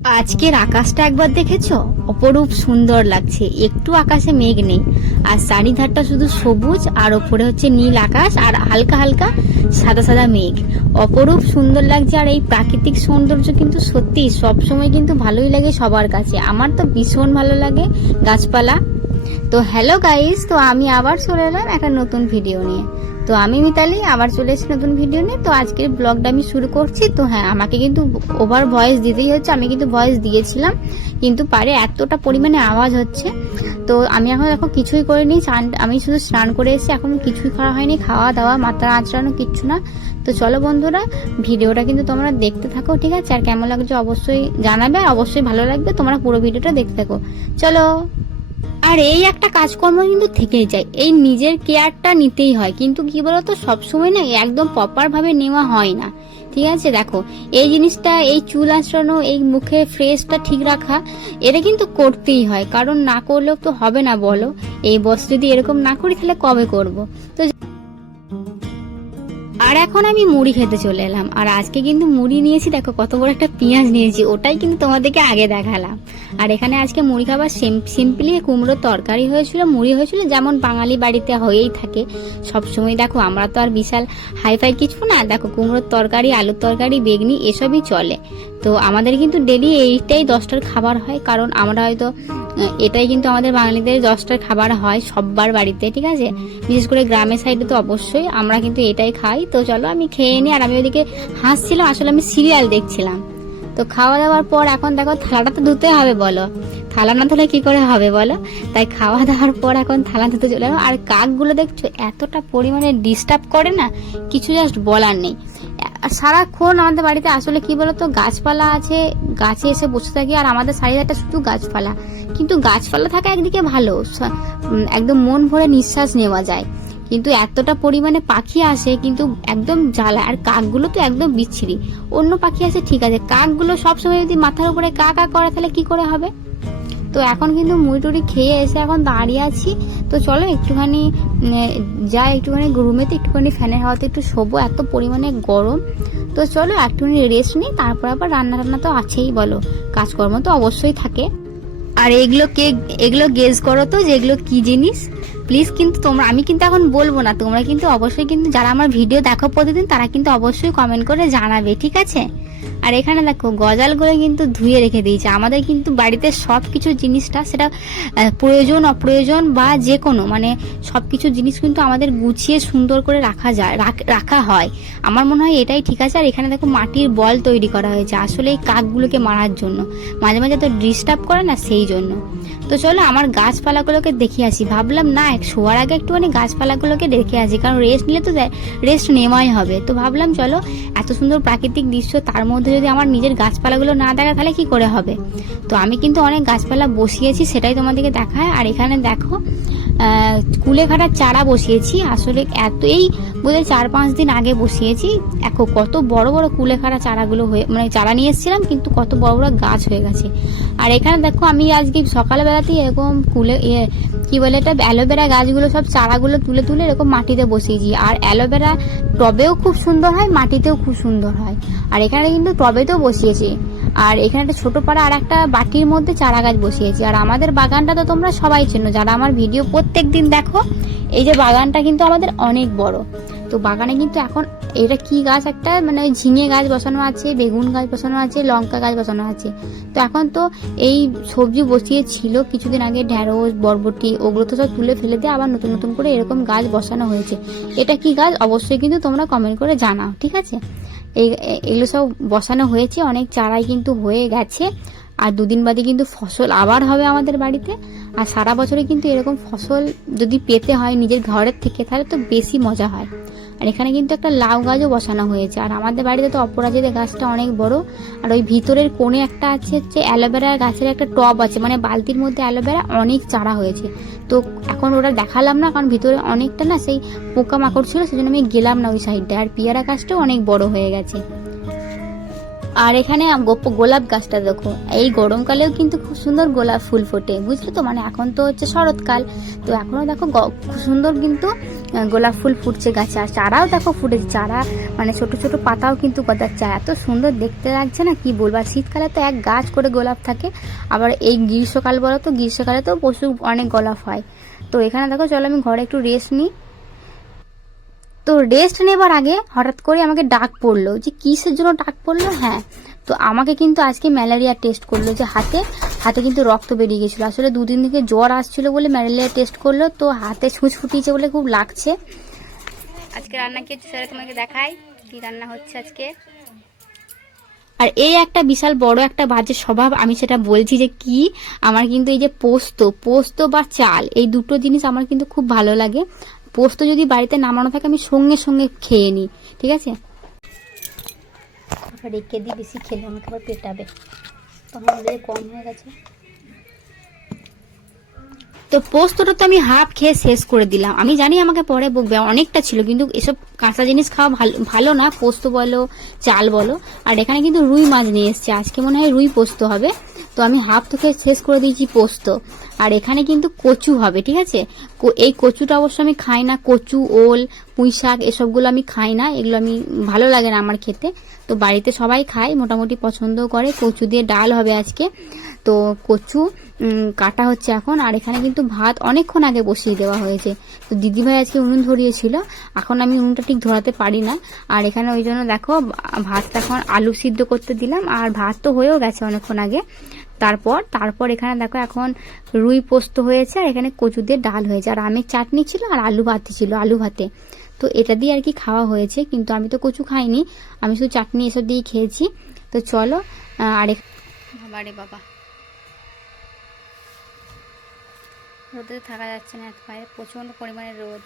আজকের আকাশটা একবার দেখেছ? অপরূপ সুন্দর লাগছে। একটু আকাশে মেঘ নেই। আর চারিধারটা শুধু সবুজ, আর ওপরে হচ্ছে নীল আকাশ, আর হালকা হালকা সাদা সাদা মেঘ। অপরূপ সুন্দর লাগছে, আর এই প্রাকৃতিক সৌন্দর্য কিন্তু সত্যি সবসময় কিন্তু ভালোই লাগে সবার কাছে। আমার তো ভীষণ ভালো লাগে গাছপালা। তো হ্যালো গাইস তো আমি আবার চলে এলাম একটা নতুন ভিডিও নিয়ে। তো আমি মিতালি, আবার চলে এসেছি নতুন ভিডিও নিয়ে। তো আজকের ব্লগটা আমি শুরু করছি। তো হ্যাঁ আমাকে কিন্তু ওভার ভয়েস দিতেই হচ্ছে। আমি কিন্তু ভয়েস দিয়েছিলাম, কিন্তু পারে এতটা পরিমাণে আওয়াজ হচ্ছে। তো আমি এখন এখন কিছুই করিনি। স্নান, আমি শুধু স্নান করে এসেছি। এখন কিছুই করা হয়নি। খাওয়া দাওয়া মাথা আঁচড়ানো, কিচ্ছু না। তো চলো বন্ধুরা ভিডিওটা কিন্তু তোমরা দেখতে থাকো, ঠিক আছে? আর কেমন লাগছে অবশ্যই জানাবে। আর অবশ্যই ভালো লাগবে। তোমরা পুরো ভিডিওটা দেখতে থাকো। চলো! আর এই একটা কাজকর্ম কিন্তু থেকেই যায়। এই নিজের কেয়ারটা নিতেই হয়। কিন্তু কি বলতো, সবসময় না একদম প্রপার ভাবে নেওয়া হয় না। ঠিক আছে, দেখো, এই জিনিসটা, এই চুল আঁচড়ানো, এই মুখে ফ্রেশটা ঠিক রাখা, এটা কিন্তু করতেই হয়। কারণ না করলেও তো হবে না, বলো। এই বস যদি এরকম না করি, তাহলে কবে করব? তো আর এখন আমি মুড়ি খেতে চলে এলাম। আর আজকে কিন্তু মুড়ি নিয়েছি, দেখো কত বড় একটা পেঁয়াজ নিয়েছি, ওটাই কিন্তু তোমাদেরকে আগে দেখালাম। আর এখানে আজকে মুড়ি খাবার সিম্পলি কুমড়োর তরকারি হয়েছিল, মুড়ি হয়েছিল, যেমন বাঙালি বাড়িতে হয়েই থাকে। সব সময় দেখো, আমরা তো আর বিশাল হাইফাই কিছু না, দেখো কুমড়োর তরকারি, আলুর তরকারি, বেগনি, এসবই চলে। তো আমাদের কিন্তু ডেলি এইটাই দশটার খাবার হয়, কারণ আমরা হয়তো এটাই কিন্তু আমাদের বাঙালিদের দশটার খাবার হয় সব্বার বাড়িতে, ঠিক আছে? বিশেষ করে গ্রামের সাইডে তো অবশ্যই আমরা কিন্তু এটাই খাই। তো চলো আমি খেয়ে নিই, আর আমি ওদিকে হাসছিলাম, আসলে আমি সিরিয়াল দেখছিলাম। তো খাওয়া দাওয়ার পর এখন দেখো থালাটা তো ধুতে হবে বলো। থালা না ধুলে কি করে হবে বলো? তাই খাওয়া দাওয়ার পর এখন থালা ধুতে চলে আর কাকগুলো দেখছ এতটা পরিমাণে ডিস্টার্ব করে না, কিছু জাস্ট বলার নেই। সারাক্ষণ আমাদের বাড়িতে আসলে কি বলতো, গাছপালা আছে, গাছে এসে বসে থাকি, আর আমাদের চারিধারটা শুধু গাছপালা। কিন্তু গাছপালা থাকা একদিকে ভালো একদম মন ভরে নিঃশ্বাস নেওয়া যায়। কিন্তু এতটা পরিমাণে পাখি আসে, কিন্তু একদম জ্বালা, আর কাকগুলো তো একদম বিচ্ছিরি। অন্য পাখি আসে, ঠিক আছে, কাকগুলো সবসময় যদি মাথার উপরে কা কা করে, তাহলে কি করে হবে? তো এখন কিন্তু মুড়ি টুড়ি খেয়ে এসে এখন দাঁড়িয়ে আছি। তো চলো একটুখানি যাই একটুখানি রুমেতে, একটুখানি ফ্যানের হাওয়াতে একটু শোবো, এত পরিমাণে গরম। তো চলো একটুখানি রেস্ট নিই, তারপর আবার রান্না টান্না তো আছেই বলো, কাজকর্ম তো অবশ্যই থাকে। আর এগুলো কে, এগুলো গেস করো তো যে এগুলো কি জিনিস? প্লিজ কিন্তু তোমরা, আমি কিন্তু এখন বলব না, তোমরা কিন্তু অবশ্যই কিন্তু যারা আমার ভিডিও দেখো প্রতিদিন, তারা কিন্তু অবশ্যই কমেন্ট করে জানাবে, ঠিক আছে? আর এখানে দেখো, গজালগুলো কিন্তু ধুয়ে রেখে দিয়েছে। আমাদের কিন্তু বাড়িতে সব কিছু জিনিসটা সেটা প্রয়োজন, অপ্রয়োজন বা যে কোনো মানে সব কিছু জিনিস কিন্তু আমাদের গুছিয়ে সুন্দর করে রাখা যায়, রাখ- হয়। আমার মনে হয় এটাই ঠিক আছে। আর এখানে দেখো, মাটির বল তৈরি করা হয়েছে। আসলে এই কাকগুলোকে মারার জন্য। মাঝে মাঝে তো ডিস্টার্ব করে না সেই জন্য। তো চলো, আমার গাছপালাগুলোকে দেখে আসি। ভাবলাম, না, এক শোয়ার আগে একটুখানি গাছপালাগুলোকে দেখে আসি, কারণ রেস্ট নিলে তো রেস্ট নেওয়াই হবে। তো ভাবলাম, চলো, এত সুন্দর প্রাকৃতিক দৃশ্য তার মধ্যে যদি আমার নিজের গাছপালাগুলো না দেখা তাহলে কি করে হবে? তো আমি কিন্তু অনেক গাছপালা বসিয়েছি সেটাই তোমাদেরকে দেখায়। আর এখানে দেখো আহ, কুলেখাড়ার চারা বসিয়েছি। আসলে এত এই বোধহয় চার পাঁচ দিন আগে বসিয়েছি। দেখো কত বড় বড় কুলেখাড়া চারাগুলো হয়ে মানে চারা নিয়ে এসেছিলাম কিন্তু কত বড় বড় গাছ হয়ে গেছে। আর এখানে দেখো আমি আজকে সকালবেলাতেই এরকম কুলে ইয়ে কি বলে এটা অ্যালোভেরা গাছগুলো সব চারাগুলো তুলে তুলে এরকম মাটিতে বসিয়েছি। আর অ্যালোভেরা টবেও খুব সুন্দর হয় মাটিতেও খুব সুন্দর হয়। আর এখানে কিন্তু টবেতেও বসিয়েছি। আর এখানে একটা ছোট পাড়া আর একটা বাটির মধ্যে চারা গাছ বসিয়েছি। আর আমাদের বাগানটা তো তোমরা সবাই চেনো, যারা আমার ভিডিও প্রত্যেক দিন দেখো, এই যে বাগানটা কিন্তু আমাদের অনেক বড়। তো বাগানে কিন্তু এখন এটা কি গাছ একটা মানে ওই ঝিঙে গাছ বসানো আছে, বেগুন গাছ বসানো আছে, লঙ্কা গাছ বসানো আছে। তো এখন তো এই সবজি বসিয়ে ছিল কিছুদিন আগে, ঢ্যাঁড়স, বরবটি, ওগুলো তো সব তুলে ফেলে দিয়ে আবার নতুন নতুন করে এরকম গাছ বসানো হয়েছে। এটা কি গাছ? অবশ্যই কিন্তু তোমরা কমেন্ট করে জানাও, ঠিক আছে? এই, এগুলো সব বসানো হয়েছে, অনেক চারাই কিন্তু হয়ে গেছে। আর দুদিন বাদে কিন্তু ফসল আবার হবে আমাদের বাড়িতে। আর সারা বছরে কিন্তু এরকম ফসল যদি পেতে হয় নিজের ঘরের থেকে, তাহলে তো বেশি মজা হয়। আর এখানে কিন্তু একটা লাউ গাছও বসানো হয়েছে। আর আমাদের বাড়িতে তো অপরাজিতা গাছটা অনেক বড়। আর ওই ভিতরের কোণে একটা আছে হচ্ছে অ্যালোভেরা গাছের একটা টব আছে। মানে বালতির মধ্যে অ্যালোভেরা অনেক চারা হয়েছে। তো এখন ওটা দেখালাম না, কারণ ভিতরে অনেকটা না সেই পোকা মাকড় ছিল, সেজন্য আমি গেলাম না ওই সাইডটা আর পেয়ারা গাছটাও অনেক বড় হয়ে গেছে। আর এখানে গোলাপ গাছটা দেখো। এই গরমকালেও কিন্তু খুব সুন্দর গোলাপ ফুল ফোটে। বুঝলে তো? মানে এখন তো হচ্ছে শরৎকাল। তো এখনও দেখো খুব সুন্দর কিন্তু গোলাপ ফুল ফুটছে গাছে। আর চারাও দেখো ফুটেছে। চারা মানে ছোট ছোট পাতাও কিন্তু গজাচ্ছে এত সুন্দর দেখতে লাগছে না, কি বলব? আর শীতকালে তো এক গাছ করে গোলাপ থাকে। আবার এই গ্রীষ্মকাল বলো তো গ্রীষ্মকালে তো পশু অনেক গোলাপ হয়। তো এখানে দেখো, চলো আমি ঘরে একটু রেস্ট নিই। তো রেস্ট নেবার আগে হঠাৎ করে আমাকে ডাক পড়ল। যে কিসের জন্য ডাক পড়ল? হ্যাঁ তো আমাকে কিন্তু আজকে ম্যালেরিয়া টেস্ট করল যে হাতে হাতে কিন্তু রক্ত বেরিয়ে গেছিল। আসলে দুদিন থেকে জ্বর আসছিল বলে ম্যালেরিয়া টেস্ট করল তো হাতে ছুঁচ ফুটিয়েছে বলে খুব লাগছে। আজকে রান্না কি হচ্ছে সেটা তোমাকে দেখাই কি রান্না হচ্ছে আজকে। আর এই একটা বিশাল বড় একটা বাজে স্বভাব আমি সেটা বলছি যে কি আমার কিন্তু এই যে পোস্ত পোস্ত বা চাল এই দুটো জিনিস আমার কিন্তু খুব ভালো লাগে। পোস্ত যদি বাড়িতে নামানো থাকে আমি সঙ্গে সঙ্গে খেয়ে নিই ঠিক আছে? রেখে দিই, বেশি খেলে আমাকে আবার পেটাবে। তখন কম হয়ে গেছে। তো পোস্তটা তো আমি হাফ খেয়ে শেষ করে দিলাম। আমি জানি আমাকে পরে বকবে, অনেকটা ছিল, কিন্তু এসব কাঁচা জিনিস খাওয়া ভালো ভালো না, পোস্ত বলো, চাল বলো। আর এখানে কিন্তু রুই মাছ নিয়ে এসছে। আজকে মনে হয় রুই পোস্ত হবে। তো আমি হাফ তো খেয়ে শেষ করে দিয়েছি পোস্ত। আর এখানে কিন্তু কচু হবে, ঠিক আছে? এই কচুটা অবশ্য আমি খাই না। কচু, ওল পুঁই শাক এসবগুলো আমি খাই না, এগুলো আমি ভালো লাগে না আমার খেতে। তো বাড়িতে সবাই খায়, মোটামুটি পছন্দও করে। কচু দিয়ে ডাল হবে আজকে। তো কচু কাটা হচ্ছে এখন। আর এখানে কিন্তু ভাত অনেকক্ষণ আগে বসিয়ে দেওয়া হয়েছে। তো দিদিভাই আজকে উনুন ধরিয়েছিল। এখন আমি উনুনটা ঠিক ধরাতে পারি না। আর এখানে ওই জন্য দেখো, ভাতটা এখন আলু সিদ্ধ করতে দিলাম। আর ভাত তো হয়েও গেছে অনেকক্ষণ আগে। তারপর তারপর এখানে দেখো, এখন রুই পোস্ত হয়েছে আর এখানে কচু দিয়ে ডাল হয়েছে। আর আমের চাটনি ছিল আর আলু ভাতে ছিল, আলু ভাতে। তো এটা দিয়ে আর কি খাওয়া হয়েছে কিন্তু আমি তো কচু খাইনি আমি শুধু চাটনি এসব দিয়ে খেয়েছি। তো চলো আর বাবা রে বাবা। রোদে থাকা যাচ্ছে না এত পায়ে প্রচণ্ড পরিমাণে রোদ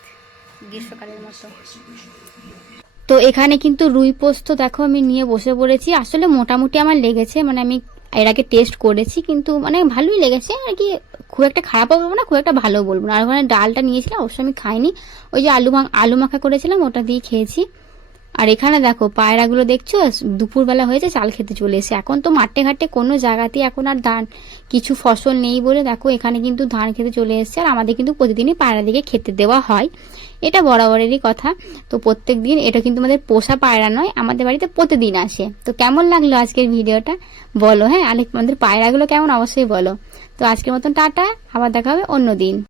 গ্রীষ্মকালের মতো। তো এখানে কিন্তু রুই পোস্ত দেখো আমি নিয়ে বসে পড়েছি আসলে মোটামুটি আমার লেগেছে মানে আমি এর আগে টেস্ট করেছি, কিন্তু মানে ভালোই লেগেছে। আর কি খুব একটা খারাপও বলব না, খুব একটা ভালো বলব না। আর ওখানে ডালটা নিয়েছিলাম অবশ্যই আমি খাইনি। ওই যে আলু আলু মাখা করেছিলাম, ওটা দিয়ে খেয়েছি। আর এখানে দেখো, পায়রাগুলো দেখছ? দুপুরবেলা হয়েছে, চাল খেতে চলে এসে এখন তো মাঠে ঘাটে কোনো জায়গাতেই এখন আর ধান, কিছু ফসল নেই বলে দেখো, এখানে কিন্তু ধান খেতে চলে এসছে। আর আমাদের কিন্তু প্রতিদিনই পায়রা দিকে খেতে দেওয়া হয়। এটা বরাবরেরই কথা। তো প্রত্যেক দিন এটা কিন্তু আমাদের পোষা পায়রা নয়, আমাদের বাড়িতে প্রতিদিন আসে। তো কেমন লাগল আজকের ভিডিওটা? বলো হ্যাঁ? আর আমাদের পায়রাগুলো কেমন? অবশ্যই বলো। তো আজকের মতন টাটা, আবার দেখা হবে অন্য দিন।